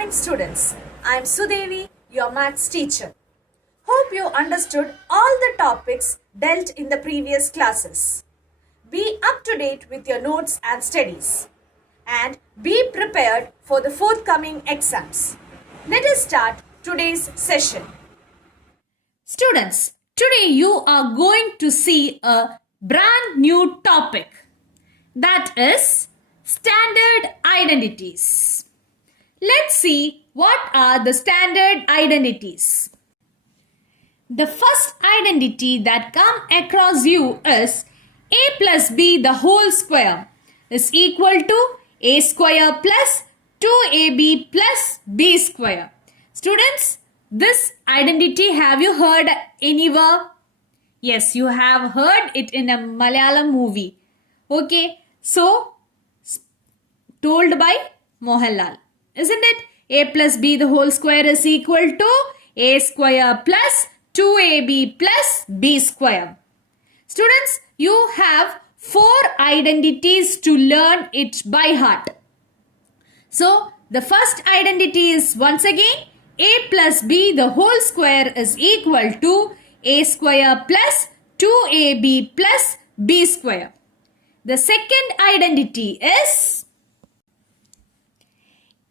morning, students. I am Sudevi, your maths teacher. Hope you understood all the topics dealt in the previous classes. Be up to date with your notes and studies. And be prepared for the forthcoming exams. Let us start today's session. Students, today you are going to see a brand new topic. That is standard identities. Let's see what are the standard identities. The first identity that come across you is a plus b the whole square is equal to a square plus 2ab plus b square. Students, this identity have you heard anywhere? Yes, you have heard it in a Malayalam movie. Okay, so told by Mohanlal. Isn't it? A plus b the whole square is equal to a square plus 2ab plus b square. Students, you have 4 identities to learn it by heart. So, the first identity is once again a plus b the whole square is equal to a square plus 2ab plus b square. The second identity is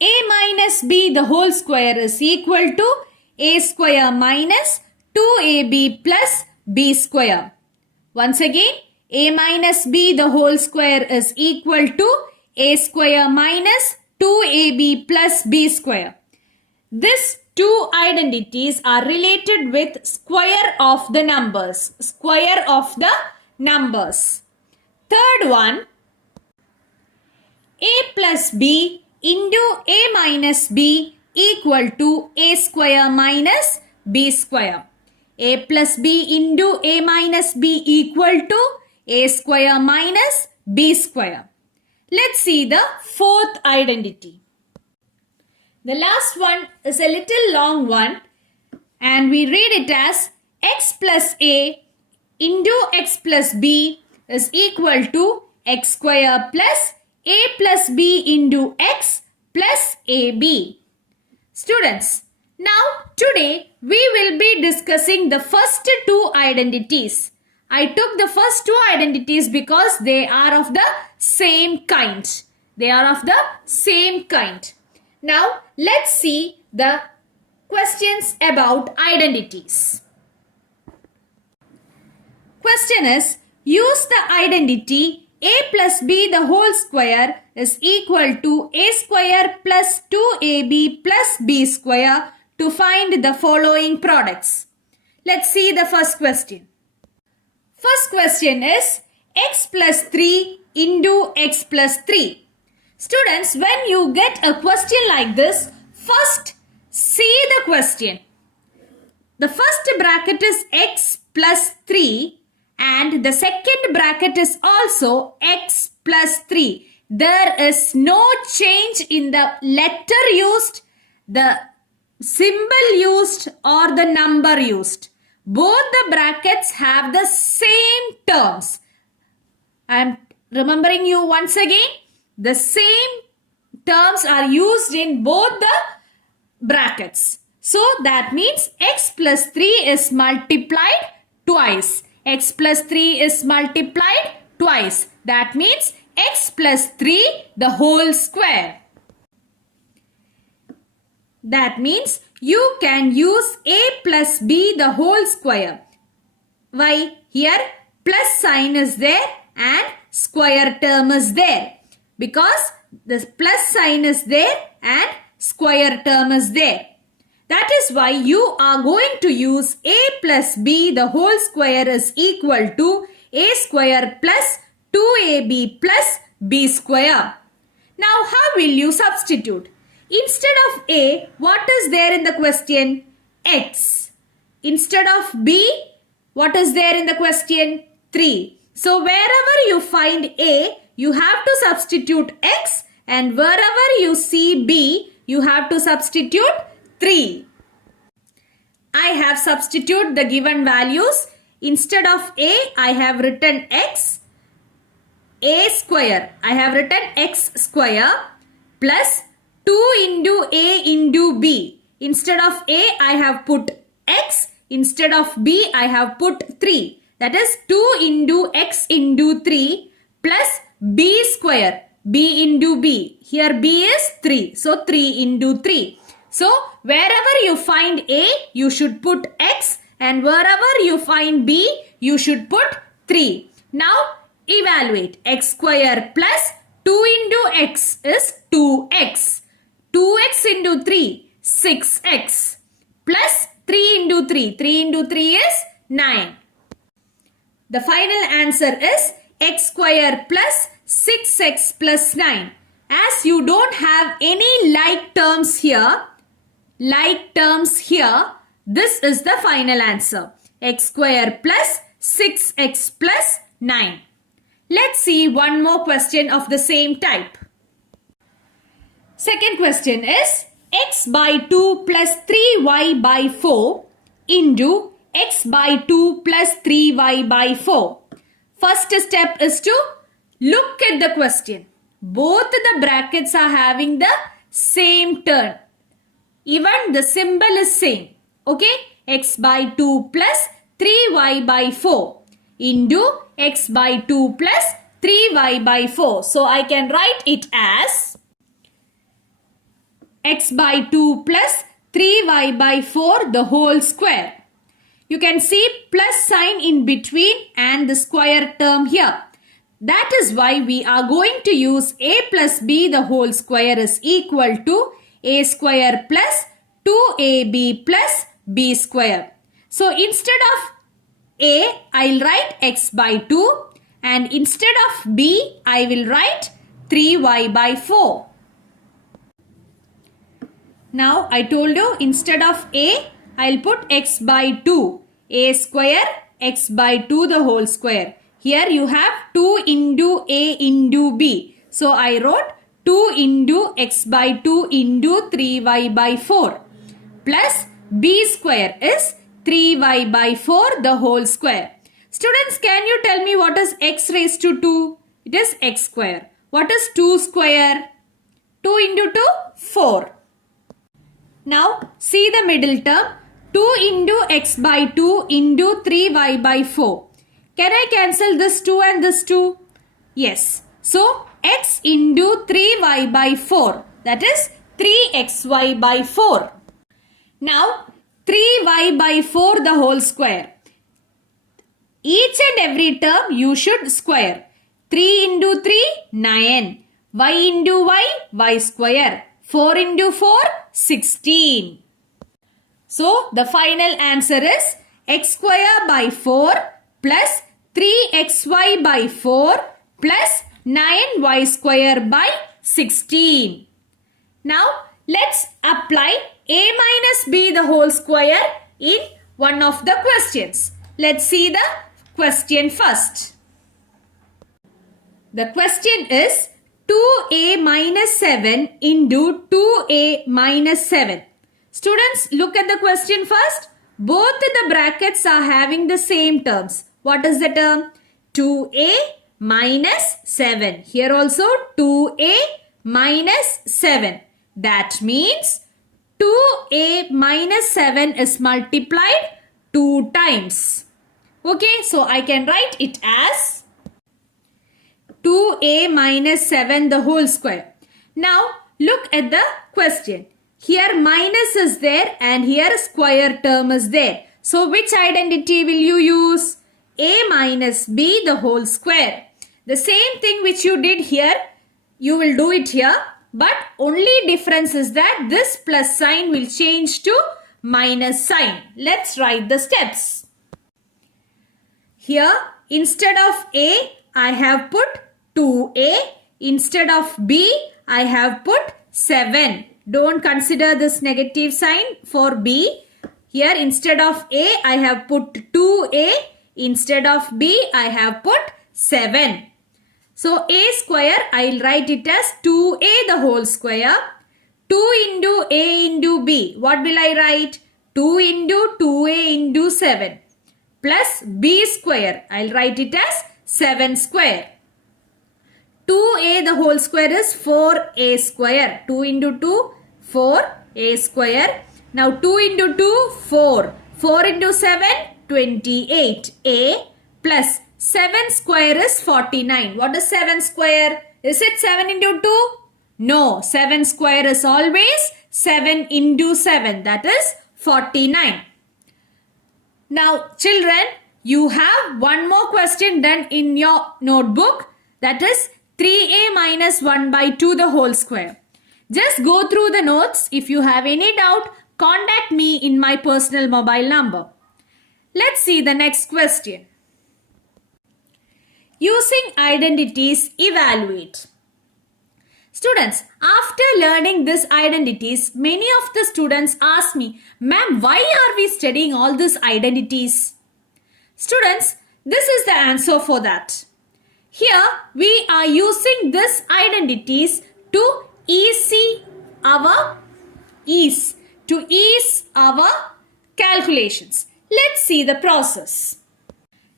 a minus b the whole square is equal to a square minus 2ab plus b square. Once again, a minus b the whole square is equal to a square minus 2ab plus b square. These two identities are related with square of the numbers. Square of the numbers. Third one, a plus b into a minus b equal to a square minus b square. A plus b into a minus b equal to a square minus b square. Let's see the fourth identity. The last one is a little long one and we read it as x plus a into x plus b is equal to x square plus a plus b into x plus ab. Students, now today we will be discussing the first 2 identities. I took the first 2 identities because they are of the same kind. They are of the same kind. Now let's see the questions about identities. Question is, use the identity a plus b the whole square is equal to a square plus 2ab plus b square to find the following products. Let's see the first question. First question is x plus 3 into x plus 3. Students, when you get a question like this, first see the question. The first bracket is x plus 3 and the second bracket is also x plus 3. There is no change in the letter used, the symbol used or the number used. Both the brackets have the same terms. I am remembering you once again. The same terms are used in both the brackets. So that means x plus 3 is multiplied twice. X plus 3 is multiplied twice. That means x plus 3 the whole square. That means you can use a plus b the whole square. Why? Here plus sign is there and square term is there. Because the plus sign is there and square term is there. That is why you are going to use a plus b the whole square is equal to a square plus 2ab plus b square. Now how will you substitute? Instead of a, what is there in the question? X. Instead of b, what is there in the question? 3. So wherever you find a, you have to substitute x, and wherever you see b, you have to substitute 3. I have substituted the given values. Instead of a, I have written x, a square. I have written x square plus 2 into A into B. Instead of A, I have put X. Instead of B, I have put 3. That is 2 into X into 3 plus B square. B into B. Here B is 3. So 3 into 3. So wherever you find A, you should put X, and wherever you find B, you should put 3. Now evaluate. X square plus 2 into X is 2X. 2X into 3, 6X. Plus 3 into 3. 3 into 3 is 9. The final answer is X square plus 6X plus 9. As you don't have any like terms here, this is the final answer. X square plus 6X plus 9. Let's see one more question of the same type. Second question is x by 2 plus 3y by 4 into x by 2 plus 3y by 4. First step is to look at the question. Both the brackets are having the same turn. Even the symbol is same. Okay? X by 2 plus 3y by 4 into x by 2 plus 3y by 4. So I can write it as x by 2 plus 3y by 4 the whole square. You can see plus sign in between and the square term here. That is why we are going to use a plus b the whole square is equal to a square plus 2ab plus b square. So instead of a, I'll write x by 2, and instead of b, I will write 3y by 4. Now I told you instead of a, I'll put x by 2. A square, x by 2 the whole square. Here you have 2 into a into b. So I wrote 2 into x by 2 into 3y by 4. Plus b square is 3y by 4 the whole square. Students, can you tell me what is x raised to 2? It is x square. What is 2 square? 2 into 2, 4. Now see the middle term. 2 into x by 2 into 3y by 4. Can I cancel this 2 and this 2? Yes. So x into 3y by 4. That is 3xy by 4. Now 3y by 4 the whole square. Each and every term you should square. 3 into 3, 9. Y into y, y square. 4 into 4, 16. So the final answer is x square by 4 plus 3xy by 4 plus 9y square by 16. Now let's apply a minus b the whole square in one of the questions. Let's see the question first. The question is 2a minus 7 into 2a minus 7. Students, look at the question first. Both the brackets are having the same terms. What is the term? 2a minus 7. Here also 2a minus 7. That means 2a minus 7 is multiplied 2 times. Okay, so I can write it as 2a minus 7 the whole square. Now look at the question. Here minus is there and here square term is there. So which identity will you use? A minus b the whole square. The same thing which you did here, you will do it here. But only difference is that this plus sign will change to minus sign. Let's write the steps. Here instead of a, I have put 2a. Instead of b, I have put 7. Don't consider this negative sign for b. Here instead of a, I have put 2a. Instead of b, I have put 7. So a square, I'll write it as 2a the whole square. 2 into a into b. What will I write? 2 into 2a into 7. Plus b square. I'll write it as 7 square. 2a the whole square is 4a square. 2 into 2, 4a square. Now 2 into 2, 4. 4 into 7, 28. A plus 7 square is 49. What is 7 square? Is it 7 into 2? No. 7 square is always 7 into 7. That is 49. Now children, you have one more question done in your notebook. That is 3a minus 1 by 2 the whole square. Just go through the notes. If you have any doubt, contact me in my personal mobile number. Let's see the next question. Using identities, evaluate. Students, after learning these identities, many of the students ask me, "Ma'am, why are we studying all these identities?" Students, this is the answer for that. Here, we are using these identities to ease our calculations. Let's see the process.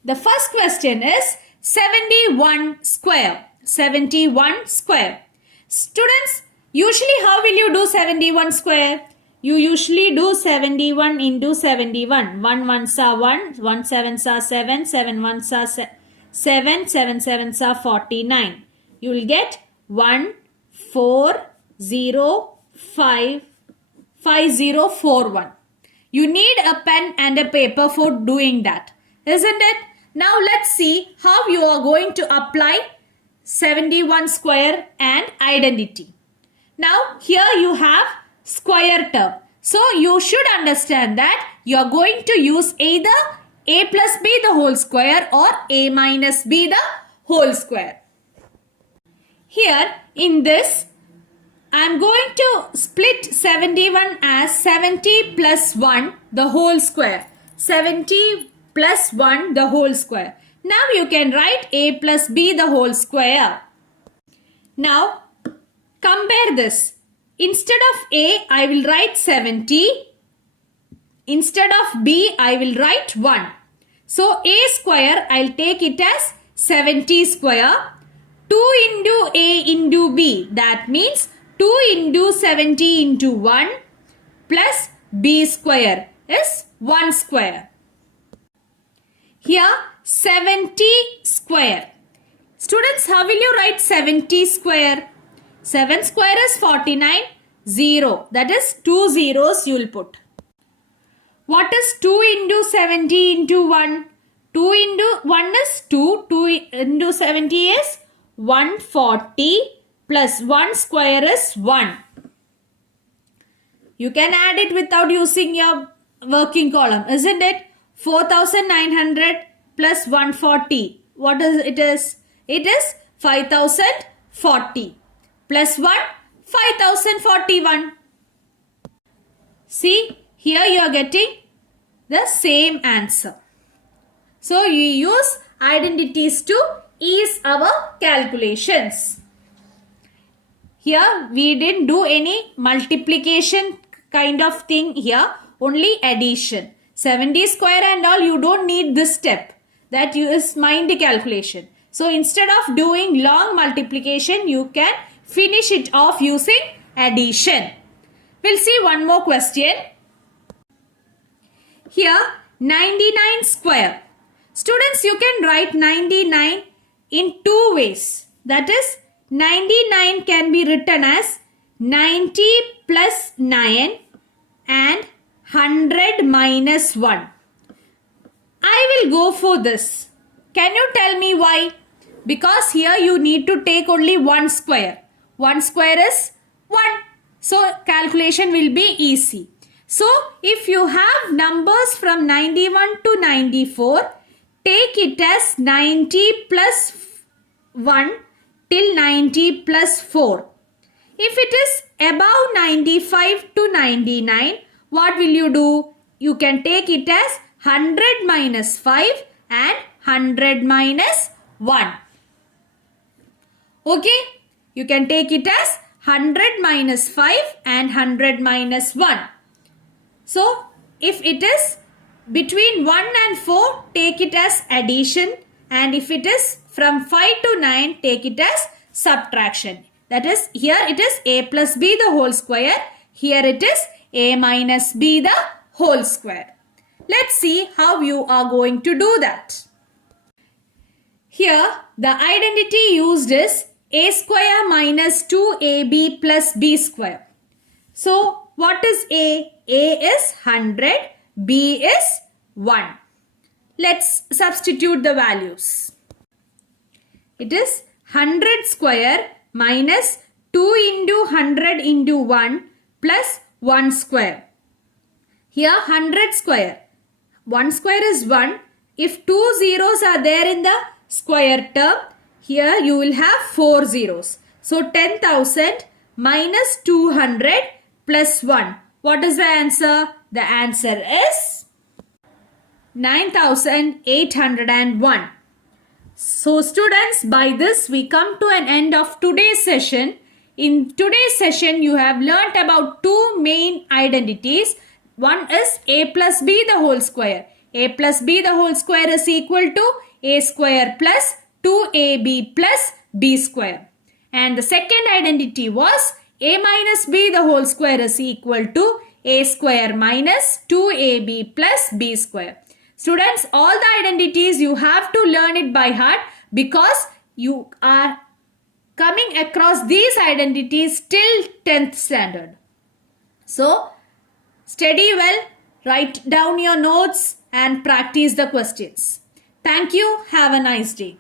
The first question is 71 square. 71 square. Students, usually how will you do 71 square? You usually do 71 into 71. 1 ones are 1, 1 sevens are 7, 7 ones are 7, 7 sevens are 49. You will get 1, 4, 0, 5, 5, 0, 4, 1. You need a pen and a paper for doing that, isn't it? Now let's see how you are going to apply 71 square and identity. Now here you have square term. So you should understand that you are going to use either a plus b the whole square or a minus b the whole square. Here in this, I am going to split 71 as 70 plus 1 the whole square. 70 plus 1 the whole square. Now you can write a plus b the whole square. Now compare this. Instead of a, I will write 70. Instead of b, I will write 1. So a square, I will take it as 70 square. 2 into a into b. That means 2 into 70 into 1 plus b square is 1 square. Here 70 square. Students, how will you write 70 square? 7 square is 49. 0. That is 2 zeros you will put. What is 2 into 70 into 1? 2 into 1 is 2. 2 into 70 is 140 plus 1 square is 1. You can add it without using your working column, isn't it? 4900 plus 140. What is it is? It is 5040 plus 1, 5041. See, here you are getting the same answer. So you use identities to ease our calculations. Here we didn't do any multiplication kind of thing here, only addition. 70 square and all, you don't need this step. That is mind calculation. So instead of doing long multiplication, you can finish it off using addition. We'll see one more question. Here 99 square. Students, you can write 99 in two ways. That is, 99 can be written as 90 plus 9 and 100 minus 1. I will go for this. Can you tell me why? Because here you need to take only one square. One square is 1. So calculation will be easy. So if you have numbers from 91 to 94, take it as 90 plus 1 till 90 plus 4. If it is above 95 to 99, what will you do? You can take it as 100 minus 5 and 100 minus 1. Okay? You can take it as 100 minus 5 and 100 minus 1. So, if it is between 1 and 4, take it as addition. And if it is from 5 to 9, take it as subtraction. That is, here it is a plus b the whole square. Here it is a minus b the whole square. Let's see how you are going to do that. Here the identity used is a square minus 2ab plus b square. So what is a? A is 100, b is 1. Let's substitute the values. It is 100 square minus 2 into 100 into 1 plus 1 square. Here 100 square. 1 square is 1. If 2 zeros are there in the square term, here you will have 4 zeros. So 10,000 minus 200 plus 1. What is the answer? The answer is 9,801. So students, by this we come to an end of today's session. In today's session, you have learnt about two main identities. One is a plus b the whole square. A plus b the whole square is equal to a square plus 2ab plus b square. And the second identity was a minus b the whole square is equal to a square minus 2ab plus b square. Students, all the identities you have to learn it by heart because you are coming across these identities till 10th standard. So, study well, write down your notes and practice the questions. Thank you. Have a nice day.